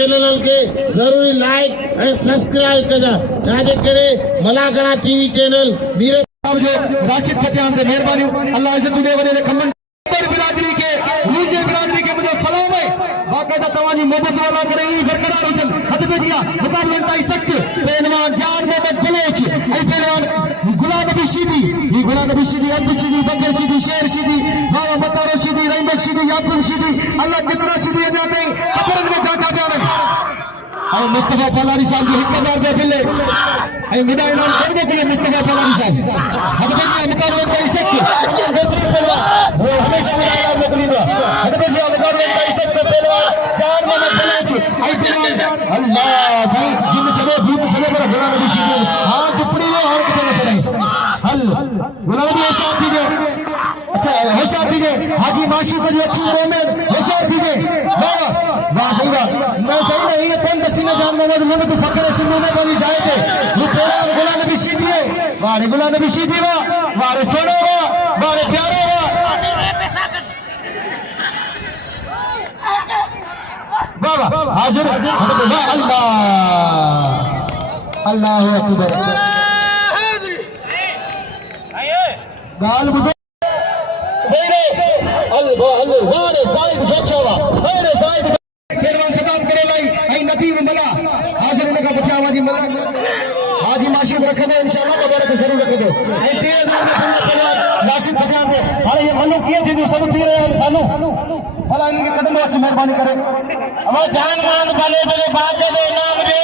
channel के जरूरी like और सब्सक्राइब कजा छाजे करे मलाखड़ा टीवी चैनल मीर राशिद फतेहान से मेहरबानी अल्लाह इज्जत दे वने खमन बिरादरी के मुझे बिरादरी के मुझे सलाम है बाकायदा तवानी मोहब्बत वाला करे बरकरार हुजन हद पे दिया मुकाबले ताई सख्त पहलवान जान मोहम्मद बलोच आई पहलवान गुलाम शीदी ये गुलाम शीदी अब्दु शीदी बकर शीदी शेर शीदी बाबा बतारो शीदी रहीम शीदी याकूब शीदी अल्लाह कितना शीदी जाते खबर में जाता जान आई मुस्तफा पलानी साहब के 1000 दे बिल्ले आई मिडा इनाम करने के लिए मुस्तफा पलानी साहब हद पे दिया मुकाबले ताई सख्त गोत्री पहलवान वो हमेशा मिडा इनाम मोकलीदा हद पे दिया मुकाबले ताई सख्त पहलवान जान मोहम्मद बलोच आई पहलवान अल्लाह भाई जिन चले भूत चले पर गुलाम नबी शीदी हां चुपड़ी में और कितना चढ़ाई हल गुलाम नबी होशियार थी गए अच्छा होशियार थी गए हाजी माशी को जो अच्छी मोमेंट होशियार थी गए वाह वाह सही बात मैं सही नहीं है कौन पसीना जान मोहम्मद लुंड तो फकर सिंधु में बनी जाए थे वो पहलवान गुलाम नबी शीदी है वाह गुलाम नबी शीदी वाह सोनो वाह प्यारे वाह हाजिर अल्लाह अल्लाह अकबर गाल बुझो वेरे अल्लाह साहिब जोचवा वेरे साहिब पहलवान सदाब करे लाई आई नदीम मला हाजिर ने का बचावा जी मला हाजी माशी रख दे इंशाल्लाह मुबारक जरूर रख दो आई 3000 में पहलवान लाशिद फतेहान दे हां ये मनु किए थे सब पी रहे हैं खानो भला इनके कदम अच्छी मेहरबानी करे हमारे जान मान वाले तेरे बाप दे नाम दे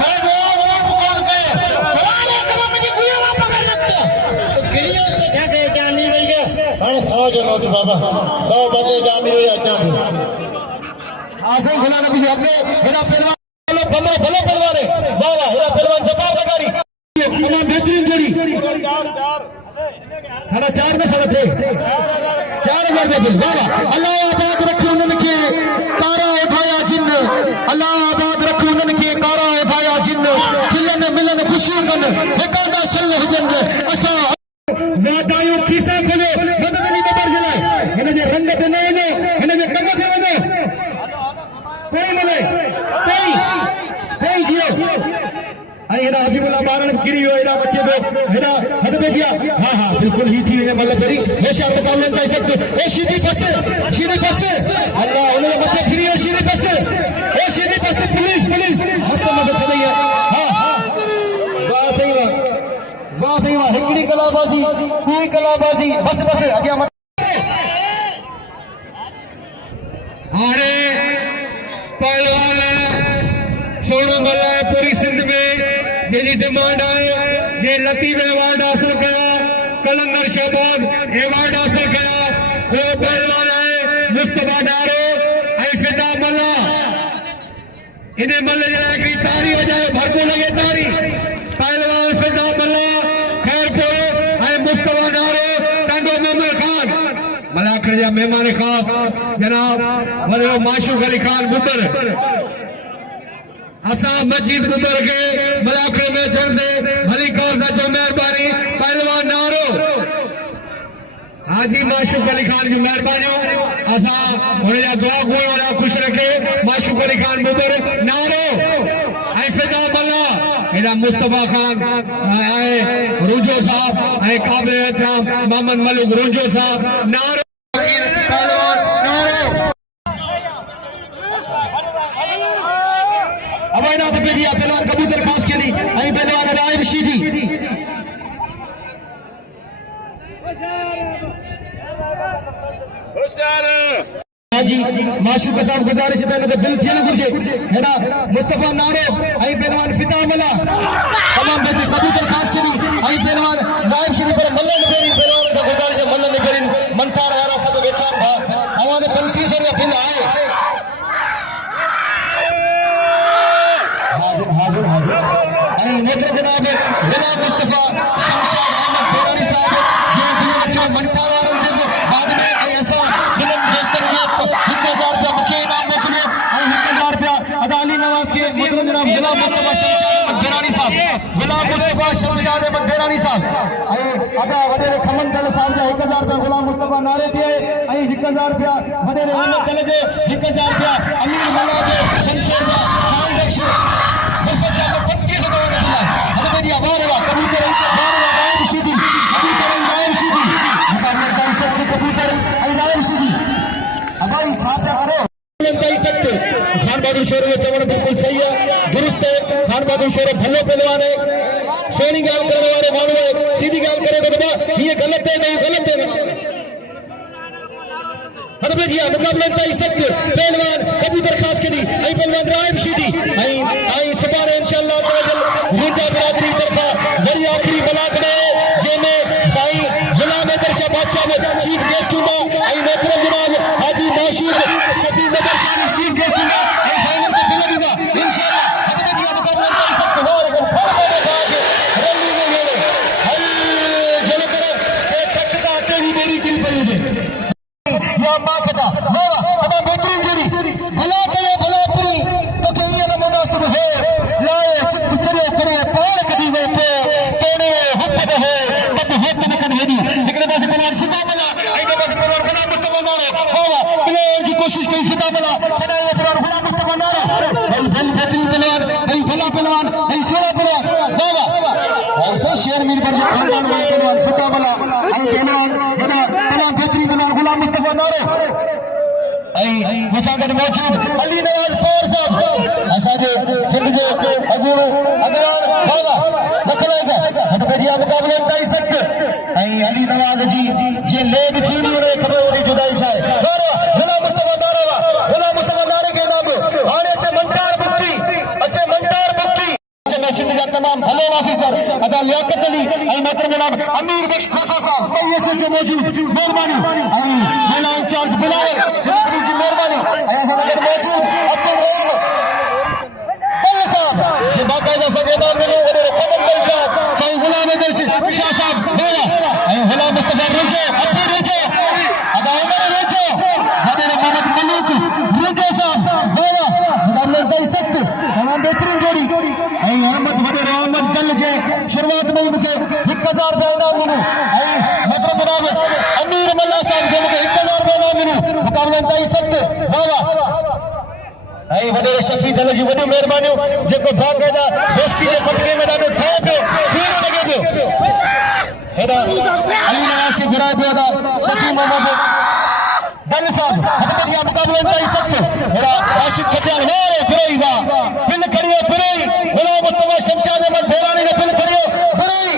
पहलवान वो कौन पे फलाने कलम में गुया वा पकड़ लगता तो गिरियो तो जाके क्या नहीं रही है हर 100 जो नौती बाबा 100 बजे जा मेरे आता हूं आज़म गुलाम नबी अपने हेरा पहलवान भलो पहलवान है वाह हेरा पहलवान जबार लगारी तमाम बेहतरीन जोड़ी 4 खाना 4 में सड़क है 4000 में बिल वाह अल्लाह आबाद रखे उनके कारा उठाया जिन अल्लाह आबाद रखे उनके कारा उठाया जिन खिलन मिलन खुशियों कन हिकादा शल हुजन असा वादायूं खीसा खोले मदद अली बबर जलाए हिन जे रंग ते न वञो हिन जे कम ते वञो कोई मिले कोई जियो आई हेरा हबीबुल्लाह बारन गिरी हो हेरा बच्चे पे हेरा हद पे गया हां बिल्कुल ही थी मतलब फेरी होशियार मुकाबले कर सकते ए शीदी फसे अल्लाह उन्हें बच्चे फ्री है शीदी फसे पुलिस मस्त मजा चली है हां वाह सही वाह हिकड़ी कलाबाजी कोई कलाबाजी बस आगे मत अरे पहलवान सोनू मल्ला पूरी सिंध में जेडी डिमांड है ये लतीफ अवार्ड हासिल किया कलंदर शहबाज अवार्ड हासिल किया वो पहलवान है मुस्तफा डारो आई फिदा मल्ला इन्हें मल्ले जरा की तारी हो जाए भरपूर लगे तारी पहलवान फिदा मल्ला खैरपुर आई मुस्तफा डारो टंडो मोहम्मद खान मलाखड़ जा मेहमान खास जनाब वरो माशूक अली खान बुदर असा मस्जिद बुदर के मलाखड़ में चलते भली कौन सा जो मेहरबानी पहलवान नारो हाजी माशूक अली खान की मेहरबानी असा होने जा दुआ कोई वाला खुश रखे माशूक अली खान बुदर नारो आई फिदा मल्ला एडा मुस्तफा खान आए रुजो साहब आए काबिल एहतराम मोहम्मद मलूक रुजो साहब नारो पहलवान नारो अवाइना तो दिया पहलवान कबूतर खास के लिए आई पहलवान राहिब शीदी होशियार हाजी माशूक साहब गुजारिश है तो बिल थियन गुरजे है ना मुस्तफा नारो आई पहलवान फिदा मला तमाम बेटे कबूतर खास के लिए आई पहलवान राहिब शीदी पर मल्ला ने पेरी पहलवान से गुजारिश है मल्ला ने पेरी मंतार वाला सब बेचान भा हमारे 35 रुपया बिल आए हाजिर आई नेत्र जनाब गुलाम मुस्तफा शमशाद अहमद बेरानी साहब जे बिल रखो मंतार वारन जे बाद में आई ऐसा दिलन दोस्तन के 1000 रुपया मुखे इनाम मोकले आई 1000 रुपया अदाली नवाज के मोहतरम जनाब गुलाम मुस्तफा शमशाद अहमद बेरानी साहब गुलाम मुस्तफा शमशाद अहमद बेरानी साहब आई अदा वडेरे खमन दल साहब जा 1000 रुपया गुलाम मुस्तफा नारे दिए आई 1000 रुपया वडेरे अहमद दल जे 1000 रुपया अमीर मल्ला जे 500 रुपया ताई सख्त पहलवान कबूतर खास के दी आई पहलवान राहिब शीदी आई सबारे इंशाअल्लाह तवज्जो रुजा बरादरी तरफा वरी आखिरी मलाखड़े जेमे भाई गुलाम दरशा बादशाह चीफ गेस्ट हुंदा आई मोहतरम जनाब हाजी माशूक शफीक नगर साहिब चीफ गेस्ट हुंदा आई फाइनल के फिल्म हुंदा इंशाअल्लाह हद में मुकाबला ताई सख्त हो लेकिन फौरन के बाद रैली में हल जने तरफ तकदा तेरी मेरी दिल पर या माखदा वाह अदा बेहतरीन जोड़ी भला करे भला पूरी तो के ये ना मुनासिब है लाए चित चरे करे पार कदी वे पे तोड़े हक है बद हक न कर हेदी एकरे पास पहलवान सीधा बला आई के पास पहलवान गुलाम मुस्तफा नारो वाह प्लेयर की कोशिश कई सीधा बला चढ़ाए पहलवान गुलाम मुस्तफा नारो भाई बल बेहतरीन पहलवान भाई भला पहलवान भाई सोना पहलवान वाह ऐसा शेर मीर पर खानदान में पहलवान सीधा बला आई पहलवान बड़ा तमाम बेहतरीन पहलवान गुलाम मुस्तफा नारो आई मुसागर मौजूद अली नवाज पौर साहब असाजे सिंध जे अगुणो अगवान बाबा लखलाएगा हद बेरिया मुकाबले ताई सख्त आई अली नवाज जी जे लेग थींदी उन्हें खबर उन्हें जुदाई छाए नारो गुलाम मुस्तफा नारो गुलाम मुस्तफा नारे के नाम हाणे अच्छे मंटार बुक्ति मैं सिंध जा तमाम भले ऑफिसर अदा लियाकत अली आई मोहतरम जनाब अमीर बख्श खोसा साहब ऐसे जो मौजूद मेहरबानी आई महिला इंचार्ज बिलावल सिंधी जी मेहरबानी ऐसा नगर मौजूद अब्दुल रहीम बल साहब ये बाकायदा सके नाम मिलो और खबर बल साहब सही गुलाम दर्श शाह साहब मेरा आई गुलाम मुस्तफा रुजो अब्दुल रुजो अदा उमर रुजो हजरत मोहम्मद मलूक रुजो साहब मेरा मुकाबले ताई सख्त तमाम बेहतरीन जोड़ी आई अहमद वडे रहमत दल जे शुरुआत में मुके 1000 रुपए इनाम मिलो आई मतलब जनाब अमीर मल्ला साहब जे मुके 1000 रुपए इनाम मिलो मुकाबले ताई सख्त वाह आई वडे शफी दल जी वडी मेहरबानी जेको बाकायदा दोस्ती जे पटके में डालो थे पे सीन लगे पियो एदा अली नवाज के घुराए पे दा शफी मोहम्मद बल साहब हदबरिया मुकाबले ताई सख्त एदा राशिद खतियान हो रे फिरोई वाह दिल करियो फिरोई गुलाम मुस्तफा शमशाद अहमद भैरानी ने दिल करियो फिरोई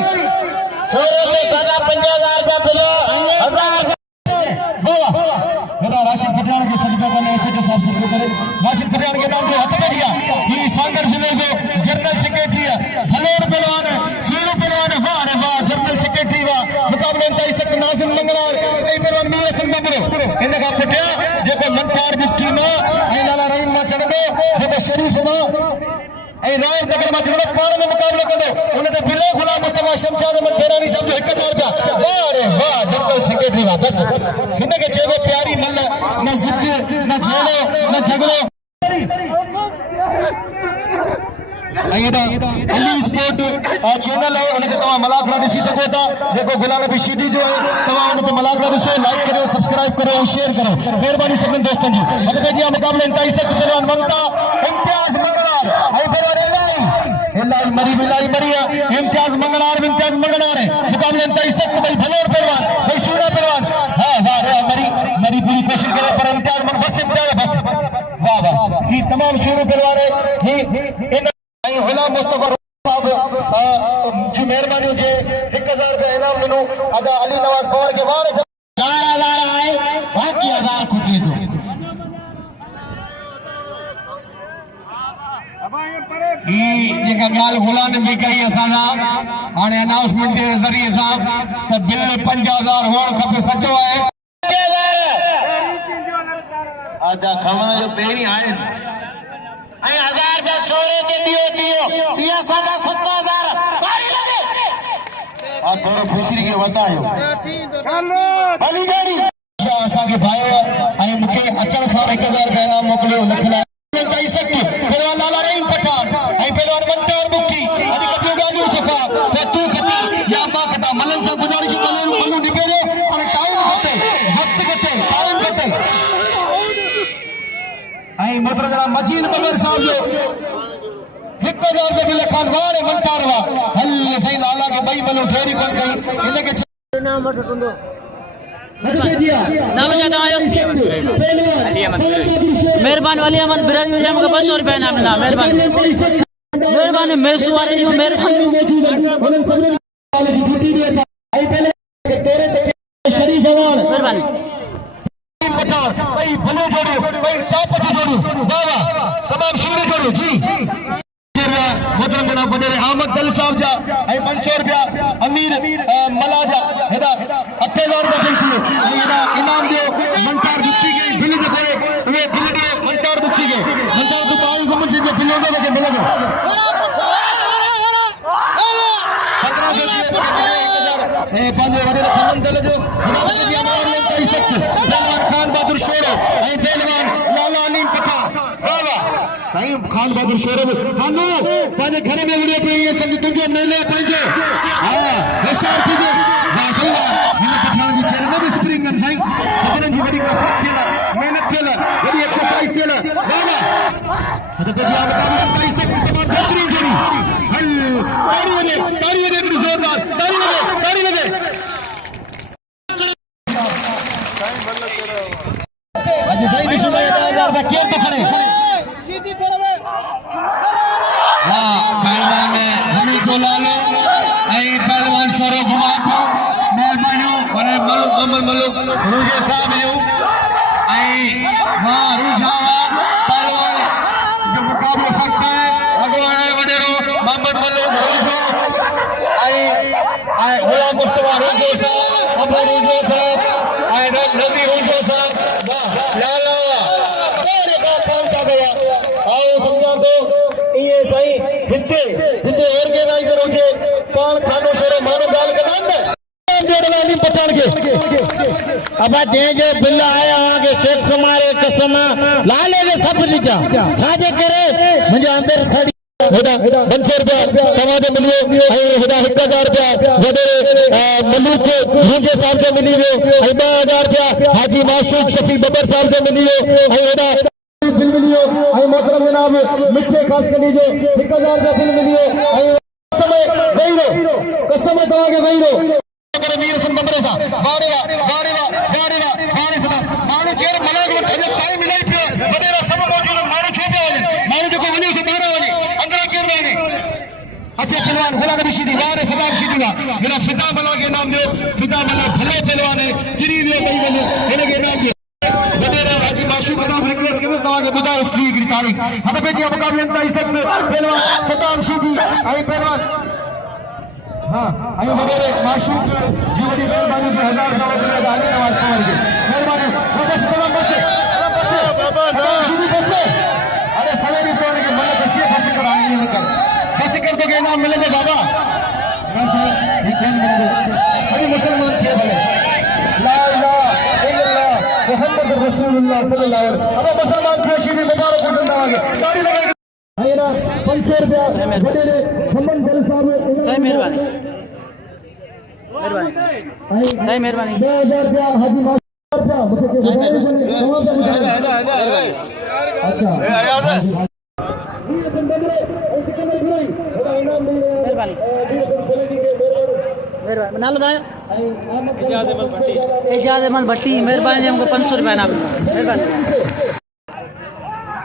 शोरे पे सादा 50000 का बिलो 1000 वाह एदा राशिद खतियान के सदका करने ऐसे जो साहब सदका करे राशिद खतियान के नाम पे हथ पे दिया ये सांगर जिले के जनरल सेक्रेटरी है भलोर पहलवान है सीणू पहलवान है वाह रे वाह जनरल सेक्रेटरी वाह मुकाबले ताई सख्त नाज़िम मंगलार ए पहलवान मिरहसन भंभरो इन का पुटिया जेको मंतार बुक्की ना ए लाला रहीम मा चढ़ंदो जेको शरीफ ना ए राहिब तगर मा चढ़ंदो पाण में मुकाबलो कंदो उन ते बिलो गुलाम मुस्तफा शमशाद अहमद भैरानी साहब जो 1000 रुपया वाह रे वाह जनरल सेक्रेटरी वाह बस हिन के चेबो प्यारी मल न जिद न झगड़ो न झगड़ो अली स्पोर्ट चैनल है उनके तमाम मलाखरा दिसी सको था देखो गुलाम नबी शीदी जो है तमाम उनके मलाखरा दिसो लाइक करो सब्सक्राइब करो और शेयर करो मेहरबानी सभी दोस्तों जी अगर बेटिया मुकाबले ताई सख्त पहलवान ममता इम्तियाज मंगलार आई पहलवान इलाही मरी मरिया इम्तियाज मंगलार है मुकाबले ताई सख्त भाई भलोर पहलवान भाई सूना पहलवान हां वाह रे मरी पूरी कोशिश करे पर इम्तियाज बस वाह वाह ये तमाम सूना पहलवान है ये गुलाम मुस्तफा साहब की मेहरबानी जे 1000 रुपया इनाम मिलो अदा अली नवाज पवार के वार 4000 आए बाकी 1000 खुटी दो ये गाल गुलाम भी कई असादा हाने अनाउंसमेंट के जरिए साहब तो बिल 5000 होण खपे सचो है 5000 आजा खमण जो पहिरी आए 1000 का शोरे के दियो ये सादा 7000 तारी लगे आ थोड़ा खुशी के बतायो भली गाड़ी असा के भाई आई मुके अचन साल 1000 का इनाम मोकलियो लखला ताई सख्त पहलवान लाला रहीम पठान आई पहलवान मंटार बुक्की अदी कपियो गालियो सफा तो तू खती या बा खटा मलन सा गुजारिश मल्लू डिपेरे और टाइम खटे वक्त खटे टाइम खटे आई मोहतरम जनाब मजीद मगर साहब जो 1000 रुपए बिल खान वाले मंटारवा हल सही लाला के भाई बलो ढेरी कर गई इने के नाम टुंडो नाम ज्यादा आयो मेहरबान वाली अहमद बिरानी मुझे हमको 200 रुपए नाम मिला मेहरबान मेसू वाले जो मेहरबान शरीफ अवान मेहरबानी भाई भलो जोड़ो भाई टॉप जो जोड़ो वाह वाह तमाम सुने जोड़ो जी मोहतरम जनाब वडेरे अहमद दल साहब जा ऐं 500 रुपया अमीर मला जा हेदा 8000 रुपया बिल थी हेदा इनाम दियो मंटार बुक्ति के बिल जे करे वे बिल दियो मंटार बुक्ति के मंटार तो पाई को मुझे जे बिल होंदा के मिलेगा 1500 ए पांजे वडेरे खमन दल जो हेदा जी अमार ले कई सकते पहलवान खान बहादुर शोरो ऐं पहलवान लाला अलीम पठान वाह वाह साईं खान बहादुर शोरो खानो पांजे घर में विडियो पे ये संग तुझो मेले पंजो हां होशियार थी जे वाह सही वाह हिन पठान जी चैनल में भी स्प्रिंग गन साईं सदन जी वडी कसरत थेला मेहनत थेला वडी एक्सरसाइज थेला वाह वाह हद पे जी मुकाबला कई सकते तमाम बेहतरीन जोड़ी हल ताड़ी वजे भी जोरदार ताड़ी लगे आज सही भी सुना 1000 रुपया केर तो खड़े सीधी थोड़ा में वाह पहलवान हमें बोलालो ऐ पहलवान शोरो घुमा को मेहरबानी वने मोहम्मद मलुक रुजे साहब जो ऐ हां रुझावा पहलवान जो मुकाबला सकता है अगवान वडेरो मोहम्मद मलुक रुझो ऐ हुआ मुस्तफा रुझो साहब अबू रुझो साहब ऐ नबी रुझो साहब वाह लाला मेरे का कौन सा गया आओ समझा तो ये सही हिते ऑर्गेनाइजर होजे पान खानो शोरो मानो गाल कनान जोड़ वाली पठान के अब जे जो बिल आया आगे शेख सुमार कसम लाले के सब नीचा छाजे करे मुझे अंदर सड़ी हेदा 500 रुपया तवादे मिलियो ऐ हेदा 1000 रुपया वडेरे मलूक मुझे साहब जो मिली वियो ऐ 2000 रुपया हाजी माशूक शफी बबर साहब जो मिलियो ऐ हेदा बिल मिलियो ऐ मोहतरम जनाब मिठे खास कनी जो 1000 रुपया बिल मिलियो ऐ समय वहीरो कसम दवा के वहीरो करे मीरसन बंबरे सा वारे सा मानो केर मला जो टाइम मिलाई पे वडेरा सब मौजूद मानो छोपे वने मानो जो को वने से बाहर वने अंदर केर वने अच्छा पहलवान गुलदास्तो शीदी वारे सलाम शीदी का मेरा फिदा मला के नाम दो फिदा मला भले पहलवान है गिरी दे नहीं वने इने के नाम दो वडेरा हाजी माशूक साहब रिक्वेस्ट के दवा के बुदा उसकी की तारीख हद पे के मुकाबले अंदर इस पहलवान सलाम शीदी आई पहलवान हां आई वडेरे माशूक जीवनी मेहरबानी से 1000 रुपया वडेरे गाली नवाज पवार के मेहरबानी बस सलाम बस बाबा ना शीदी बस अरे सवेरी तो के मन बसिए बस करानी नहीं कर बस कर दो के इनाम मिलेगा बाबा ना सर ये कौन मिलेगा अभी मुसलमान थे भले ला इलाहा इल्लल्लाह मुहम्मद रसूलुल्लाह सल्लल्लाहु अलैहि वसल्लम अब मुसलमान थे शीदी मुबारक हो जिंदा आगे गाड़ी लगा आईना 500 रुपया वडेरे मोहम्मद दल साहब सही मेहरबानी सही मेहरबानी 2000 रुपया हाजी माशूक अच्छा ए आयाज मेहरबानी नालो दाया एजाज अहमद भट्टी मेहरबानी हमको 500 रुपया इनाम मेहरबानी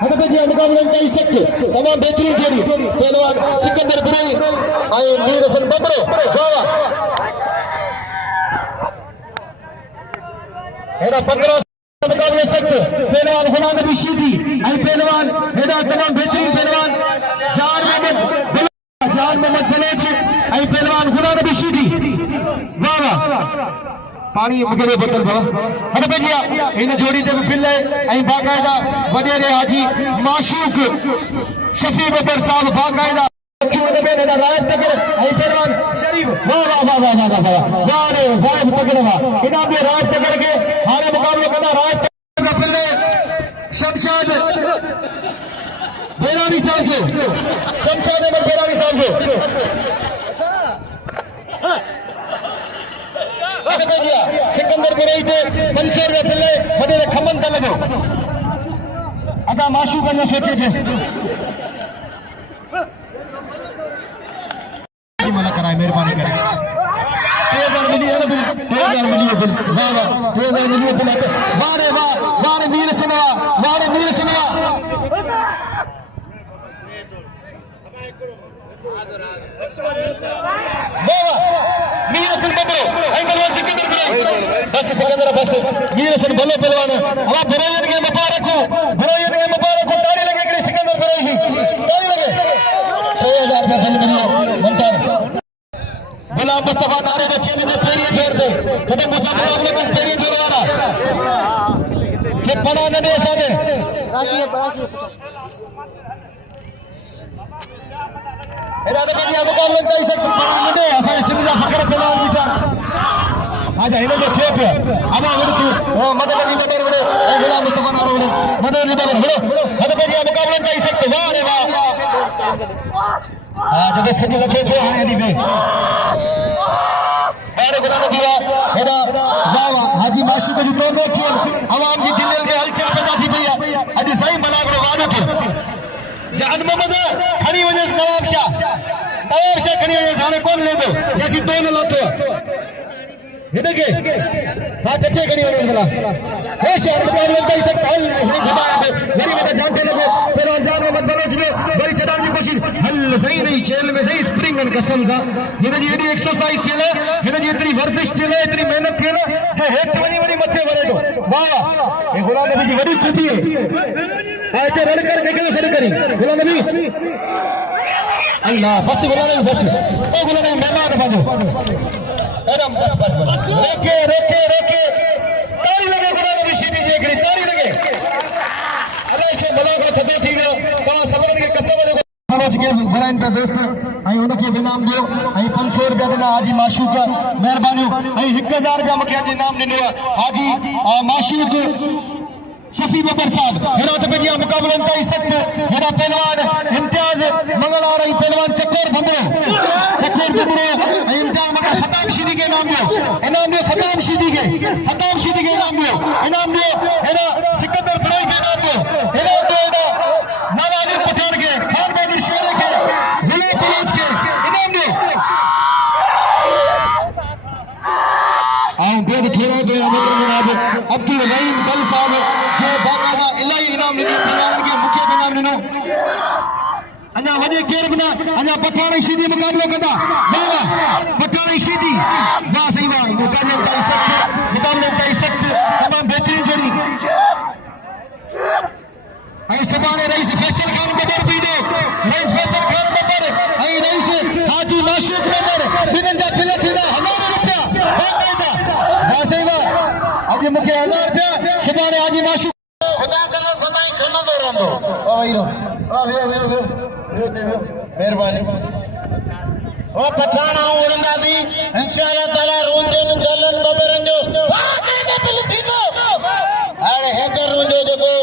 हद पे जी मुकाबले में कई सकते तमाम बेहतरीन जोड़ी पहलवान सिकंदर बुरी आए मीरहसन बंबरो वाह हेदा 15 मुकाबले सकते पहलवान गुलाम शीदी आई पहलवान हेदा तमाम बेहतरीन पहलवान जान मोहम्मद बलोच आई पहलवान गुलाम शीदी वाह वाह पानी वगैरह बोतल बाबा अरे भैया इन जोड़ी ते बिल है ऐ बाकायदा वडेरे हाजी माशूक शफी बबर साहब बाकायदा राहब तगर ऐ पहलवान शरीफ वाह वाह वाह वाह वाह वाह वाह रे राहब तगर वाह इनाम में राहब तगर के हारे मुकाबले करना राहब तगर का बिल शमशाद बेरानी साहब जो शमशाद अहमद बेरानी साहब जो सिकंदर बुराई थे 500 रुपया बिल वडेरे खमन था लगो अदा माशूक जो सोचे थे मला कराए मेहरबानी करे 3000 मिली है ना बिल 3000 मिली है बिल वाह वाह 3000 मिली है बिल वाह रे मीर सिनवा मीरहसन बंबरो आई बलवा सिकंदर बुराई बस सिकंदर बस मीरहसन भलो पहलवान अब बुराई छॾो मूंसां मुक़ाबलो कनि पहिरीं जोर वारा के पना न ॾे असांखे हेॾा त पंहिंजी मुक़ाबलो कई सघ पना न ॾे असांजे सिंध जा फ़ख़्र पहलवान बीठा अच्छा हिन जो थियो पियो अमा वॾ तूं मदद अली बबर वॾो ऐं गुलाम मुस्तफ़ा नारो वॾो मदद अली बबर वॾो हद पंहिंजी मुक़ाबलो कई सघ वाह रे वाह हाँ जब सॼी लथे पियो हाणे हली वे अरे गुलाम नबी वाह हेॾा वाह वाह हाजी माशूक जी टोनो थियो अवाम जी दिलनि में हलचल पैदा थी पई आहे अॼु साईं मलाखड़ो वाॾो थियो जान मोहम्मद खणी वञेसि नवाब शाह खणी वञेसि हाणे कोन लेंदो जेसी टोन लाथो हिनखे हाँ टटे खणी वञेसि भला होश और मुक़ाबलो कई सघ हल साईं घुमाए थो वरी वॾा जान ते लॻो पहिरियों जान मोहम्मद बलोच जो वरी छॾण जी कोशिशि हल सही नहीं छेल में सही स्प्रिंग एंड कसम सां हिन जी एॾी एक्सरसाइज थियल हिन जी एतिरी वर्जिश थियल एतिरी महिनत थियल जो हेठि वञी वरी मथे वरे थो वाह हे गुलाम नबी जी वॾी खूबी आहे हिते रण कर कंहिंखे सॾु करी गुलाम नबी अल्लाह बस गुलाम नबी बस ओ गुलाम नबी महिमान पंहिंजो एकदम बस बस बस रोके रोके रोके तारी लगे गुलाम नबी शीदी जी हिकिड़ी तारी लगे अलाए छो मलाखड़ो थधो थी वियो तव्हां सभिनीनि खे कसम जो मनोज के घुराइनि पिया दोस्त ऐं हुनखे बि इनाम ॾियो ऐं 500 रुपया ॾिना हाजी माशूक महिरबानियूं ऐं 1000 रुपया मूंखे अॼु इनाम ॾिनो आहे हाजी माशूक शफी बबर साहब हेॾा त पंहिंजी मुक़ाबलनि ताईं सख़्त हेॾा पहलवान इम्तियाज़ मंगल आ रही पहलवान चकोर भंबरो ऐं इम्तियाज़ मूंखे सताम शीदी खे इनाम ॾियो सताम शीदी खे इनाम ॾियो हेॾा सिकंदर बरोई खे इनाम ॾियो हेॾा नाला अली पठान खे खान बहादुर शेर खे गुलाम बलोच खे इनाम ॾियो ऐं ॿियो थोरो तो जनाब अब्दुल रहीम दल साहब जो बाक़ायदा इलाही इनाम ॾिनो पहलवाननि खे मूंखे बि इनाम ॾिनो अञा वॾे केर बि न अञा पठान शीदी मुक़ाबलो कंदा पठान शीदी वाह सही वाह मुक़ाबलो ताईं सख़्त तमामु बहितरीन जोड़ी ऐं सुभाणे रईस फैसल खान बबर बि ईंदो रईस फैसल खान बबर ऐं रईस हाजी माशूक बबर ॿिन्हिनि जा बिल थींदा 1000 रुपया बाक़ायदा वाह सही वाह अॼु मूंखे 1000 रुपया सुभाणे हाजी माशूक खुदा कंदो सदाईं खणंदो रहंदो वाह वही रहो वाह वियो महिरबानी ओ पठान आऊं वणंदासीं इंशाअल्लाह ताला रोंदे जलन बबरनि जो बाक़ायदा बिल थींदो हाणे हैकर जो जेको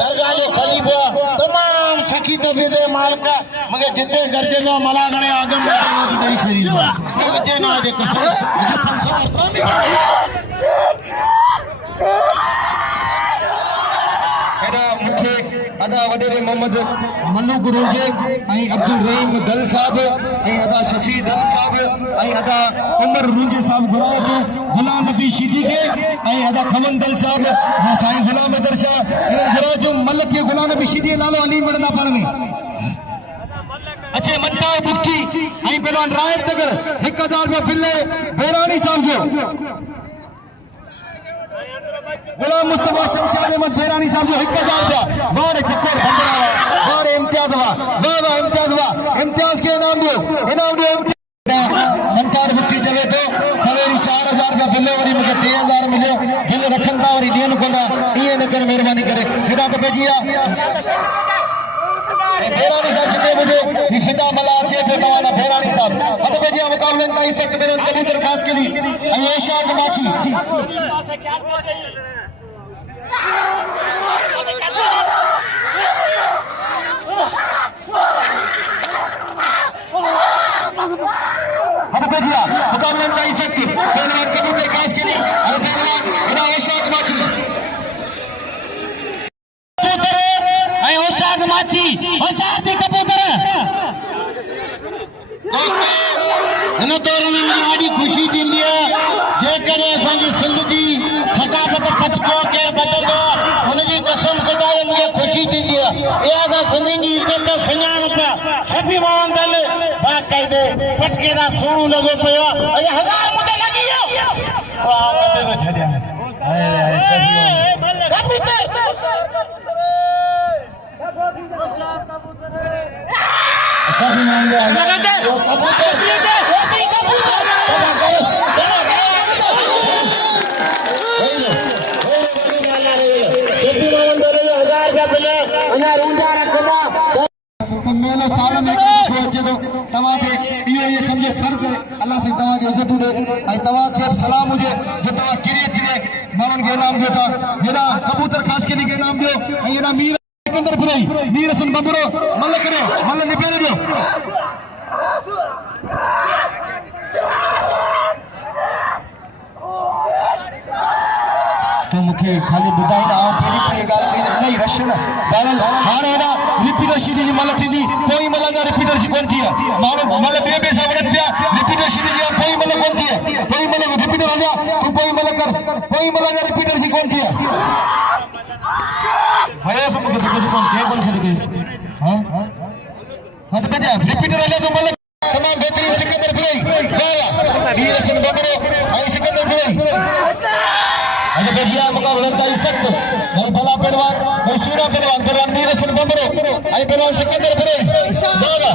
दरगाह जो ख़लीफ़ो तमामु सखी तबीअत मालिक मूंखे जिते गॾिजंदो मलाखड़े आगम में ॾेई छॾींदो अचे न अॼु कसम अॼु 500 हेॾा मूंखे अदा वॾेरे मोहम्मद मलूक रुंजे ऐं अब्दुल रहीम दल साहब ऐं अदा शफी दल साहब ऐं अदा उमर रुंजे साहब घुरायो थो गुलाम नबी शीदी खे ऐं अदा खमन दल साहब साईं गुलाम अदर शाह घुरायो थो मलक खे गुलाम नबी शीदी नालो अली वणंदा पाण में अच्छे मटाव बुक्ति ऐं पहलवान राहिब तगर 1000 रुपया बिल बैरानी साहब जो गुलाम मुस्तफा शमशाद अहमद बैरानी साहब जो 1000 रुपया वाह चक्कर भंडरा वाह इम्तियाज वाह इम्तियाज के इनाम ॾियो मंतार बुक्ति चवे थो सवेरी 4000 रुपया बिल वरी मूंखे 3000 मिलियो बिल रखनि था वरी ॾियनि कोन था ईअं न करे महिरबानी करे हेॾा त पइजी आहे बैरानी साहब जिते मुझे फिदा मला अचे पियो तव्हां बैरानी साहब हद पे जिया मुक़ाबले ताईं सख़्त मेरे कबूतर खास के लिए ऐशाक माछी हद पे जिया मुक़ाबले ताईं सख़्त पहलवान कबूतर खास के लिए और पहलवान इना ऐशाक माछी माछी होशियार थी कबूतर इन दौर में मुझे वॾी ख़ुशी थींदी आहे जेकॾहिं असांजी सिंध जी सकाफ़त पचको केरु बचंदो हुनजी कसम ख़ुदा मूंखे ख़ुशी थींदी आहे इहा असां सिंधियुनि जी इज़त सुञाण पिया शफ़ी मोहम्मद बाक़ाइदे पचके सां सुहिणो लॻो पियो आहे 1000 मुंहिंजो लॻी वियो छॾिया कबूतर सब मांगे कबूतर अञा रूंजा रखंदा मेलो साल में अचे थो तव्हां ते इहो ये समझो फर्ज़ है अल्लाह से तव्हां खे इज़त ॾे ऐं तव्हां खे सलाम हुजे जो तव्हां किरी थी माण्हुनि खे इनाम ॾियो था हेॾा कबूतर ख़ासि के खे इनाम ॾियो ऐं हेॾा मीर सिकंदर बुराई मीर हसन बबरो मल करे मल निबेरे ॾियो तो मूंखे खाली ॿुधाईंदा कहिड़ी कहिड़ी ॻाल्हि इलाही रश न बहरहाल हाणे हेॾा रिपीटर शीडी जी मल थींदी पोइ मल जा रिपीटर जी कोन थी आहे माण्हू मल ॿिए सां वञनि पिया रिपीटर शीडी जी पोइ मल कोन थी आहे पोइ मल रिपीटर हलिया तूं पोइ मल कर पोइ मल जा रिपीटर जी कोन थी आहे भयास मूंखे तो कुझु कोन थिए कोन छॾे हाँ हद बजा रिपीटर हलिया तो मल तमामु बहितरीन सिकंदर बुराई वीर हसन बबरो ऐं सिकंदर बुराई अरे बेजिया मुकाबला ताई सख्त भाई भला पहलवान भाई सूरा पहलवान वीर हसन बबरो आई पहलवान सिकंदर बुराई बाबा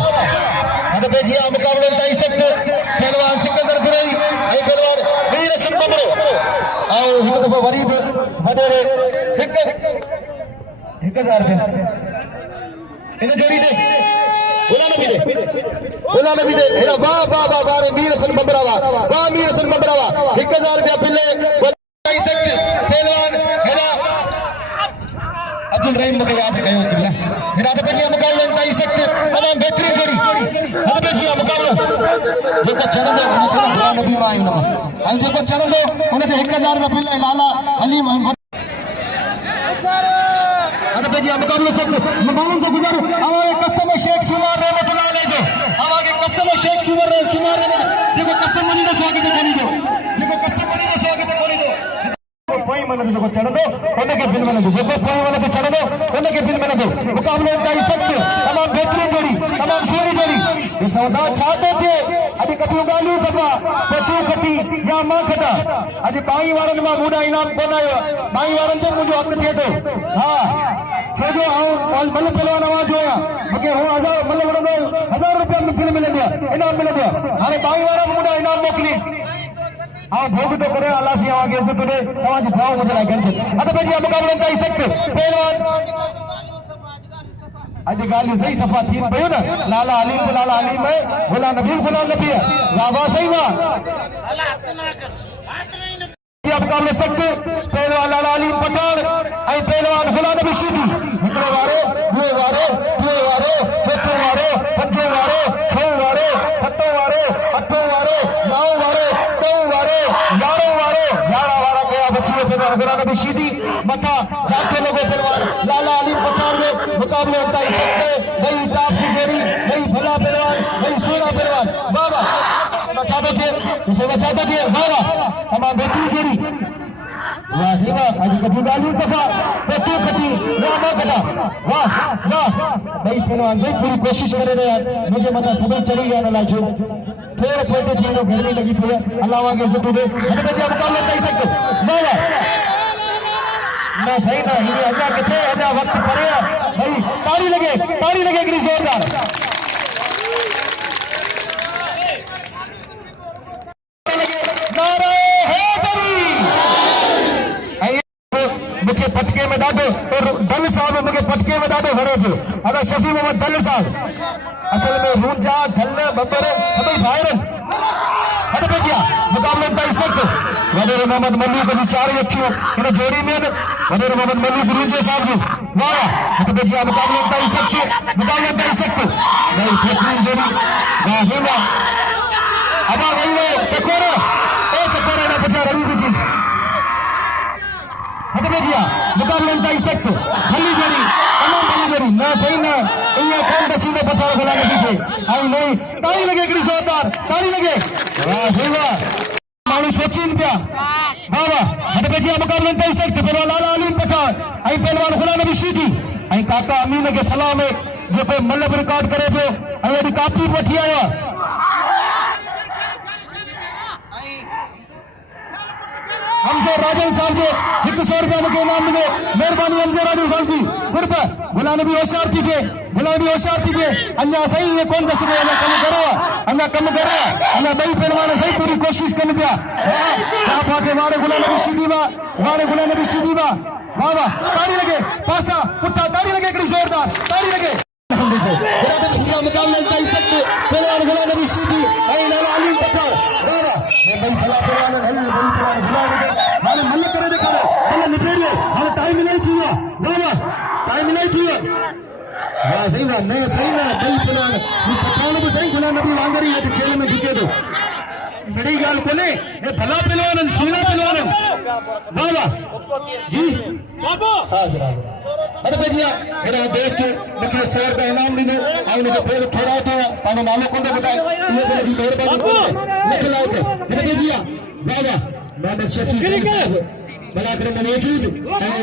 अरे बेजिया मुकाबला ताई सख्त पहलवान सिकंदर बुराई आई पहलवान वीर हसन बबरो आओ एक दफा वरी वडेरे 1000 रुपया इन जोड़ी दे बोला नबी दे हेरा वाह वाह वाह वाह वीर हसन बबरा वाह वीर हसन बबरा वाह 1000 रुपया पिले पहलवान हेरा अब्दुल रहीम मुझे याद कयो किला हेरा तो बढ़िया मुकाबला ताई सकते तमाम बेहतरीन जोड़ी हद बेजिया मुकाबला जेको चढ़ंदो उन थोड़ा बुरा नबी मां आयो न ऐं जेको चढ़ंदो उन ते 1000 रुपया पिले लाला हलीम हद बेजिया मुकाबला सकते मालूम तो गुजर हमारे कसम शेख सुमार रहमतुल्लाह जो हमारे कसम शेख सुमार जेको कसम मनी दो स्वागत कोनी दो जेको कसम मनी दो स्वागत कोनी दो पोई मन जो चढ़ंदो उन के बिल मन दो जेको पोई मन ते चढ़ंदो उन के बिल मन दो मुकाबले ताई सख्त तमाम बेहतरीन जोड़ी तमाम सुहिणी जोड़ी ये सौदा छा तो थे अॼु कटियूं ॻाल्हियूं सफ़ा तूं खटी या मां खटा अॼु बाई वारनि मां मूंॾा इनाम कोन आयो बाई वारनि ते मुंहिंजो हक़ थिए थो हा छो जो मल पहलवान आवाज़ हुआ मूंखे हू 1000 मल वठंदो 1000 रुपया में बिल मिलंदी आहे इनाम मिलंदो आहे हाणे बाई वारा मूंॾा इनाम मोकिली भोग तो करे अल्लाह से आगे इज्जत दे तवाजी भाव मुझे लाइक कर अदा बेजिया मुकाबला ताई सकते पहलवान आज गाली सही सफा थी पयो ना लाला हलीम है गुलाम नबी है वाह सही वाह मुकाबले सकते पहलवान लाला हलीम पठान आई पहलवान गुलाम नबी शीदी हिकड़े वारो दो वारो चौथो वारो पंजो वारो छो वारो सतो वारो अठो वारो नौ वारो 11 वारा कया बचिए पहलवान गुलाम नबी शीदी मथा जाते लोगो पहलवान लाला हलीम पठान में मुकाबले ताई सकते भाई टाप की जोड़ी भाई भला पहलवान भाई सोना पहलवान वाह बचा दो वाह तमाम बेहतरीन जोड़ी वाह सही वाह आज कभी गालियों सफा तू खटी या ना खटा वाह भाई पहलवान भाई पूरी कोशिश करे रहे यार मुझे मता सब चढ़ी गया ना लाजो थोड़ा पौधे थी वो गर्मी लगी पई अल्लाह आगे इज्जत दे हद बजे मुकाबला ताई सकते ना सही ना ये अजा किथे अजा वक्त परे भाई ताली लगे कितनी जोरदार पटके में दादो और दल साहब मुझे पटके में दादो भरे थे अदा शफी मोहम्मद दल साहब असल में रूंजा धल बबर सभी भाइरन हद बेजिया मुकाबले ताई सकते वडेर मोहम्मद मल्लूक जी 4 रखियो इन जोड़ी में वडेर मोहम्मद मल्लूक रूंजे साहब जी वाह हद बेजिया मुकाबले ताई सकते नहीं बेहतरीन जोड़ी वाह अब वही चकोरा ना पचा रवि जी हद बेजिया मुकाबले ताई सकते भली जोड़ी तमाम भली जोड़ी ना सही ना इया कौन दसी में पचा गला नबी के आई नहीं ताली लगे कितनी जोरदार ताली लगे वाह सही वाह मानू सोचीन पिया वाह हद बेजिया मुकाबले ताई सकते पहलवान लाला हलीम पठान आई पहलवान गुलाम नबी शीदी आई काका अमीन के सलाम में जो पे मल्लब रिकॉर्ड करे पियो आई अडी कापी वठी आया हमसे राजन साहब जो 100 रुपया मुझे इनाम मिले मेहरबानी हमसे राजन साहब जी गुरब गुलाम नबी होशियार थीजिए अन्या सही ये कौन दस रहे अन्या कम करो अन्या बई पहलवान सही पूरी कोशिश कर पिया क्या बात है वारे गुलाम नबी शीदी वा वाह वाह ताड़ी लगे पासा पुट्टा ताड़ी लगे हिकिड़ी ज़ोरदार ताड़ी लगे मुक़ाबला इंतहाई सख़्त पहलवान गुलाम नबी शीदी ऐं लाला रहीम पठान वाह वाह भई भला पहलवान हल भई पहलवान गुलाम नबी हाणे मल करे ॾेखारो मल निबेड़ियो हाणे टाइम इलाही थी वियो वाह वाह टाइम इलाही थी वियो वाह सही वाह न सही ना भई पहलवान ही पठान भी सही गुलाम नबी वांगर ही हेठि जेल में झुके थो बड़ी ॻाल्हि कोन्हे हे भला पहलवान सुहिणा पहलवान वाह वाह जी हाज़िर हाज़िर अरे भैया मेरा दोस्त मूंखे 100 रुपया इनाम ॾिनो ऐं हुनजो पेर थोरा थियो पंहिंजो नालो कोन ॿुधाए इहो बि हुनजी महिरबानी लिख लाइक मेरे भैया वाह वाह मोहम्मद शफीक साहब मलाखरे में मौजूद ऐं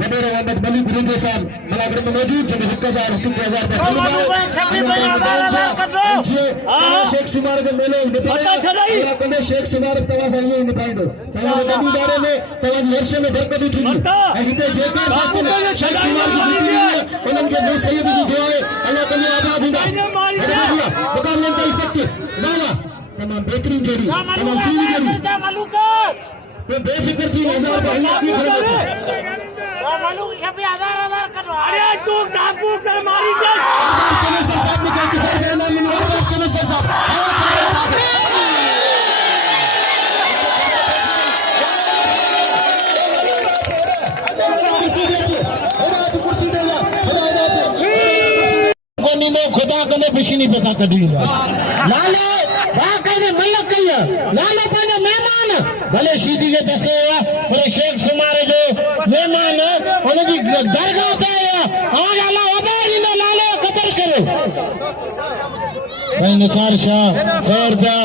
वॾेरो मोहम्मद मलिक रुंदे साहब मलाखरे में मौजूद जंहिं 1000 शेख सुमार जो मेलो निभायो कंदे शेख सुमार तव्हां सां इहो निभाईंदो तव्हां जे बारे में तव्हांजी हर्ष में बरकत थींदी ऐं हिते जेके शेख सुमार जी जीती उन्हनि खे नो सही जी दुआ आहे अल्लाह कंदे आबाद हूंदा मुक़ाबले ताईं सख़्त वाह वाह तमामु बहितरीन जोड़ी तमामु सुहिणी जोड़ी बेफिक्र थी 1000 रुपया की खरीद मालूम शफी हजार करो अरे तू काबू कर मारी दे चने सर साहब ने कहा कि सर कहना मैंने और बात चने सर साहब कुर्सी दे जा कोनी में खुदा कने पिछनी पैसा कढी लाले वाह कने मलक कहिया लाले पाने मेहमान भले शीदी के दसे पर शेख सुमार जो मेहमान उनकी दरगाह पे आया आज अल्लाह वबार इन लाले कदर करो भाई निसार शाह 100 रुपया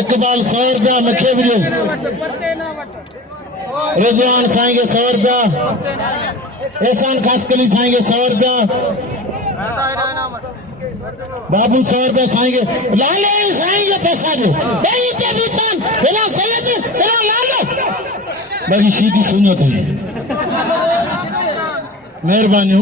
इकबाल 100 रुपया मखे वियो रिजवान साईं के 100 रुपया एहसान खासकली साईं के 100 रुपया बाबू 100 रुपया साईं के लाले साईं के पैसा जो भाई के बीचन बिना सैयद बिना लाले बाकी शीदी सुनो थी मेहरबानी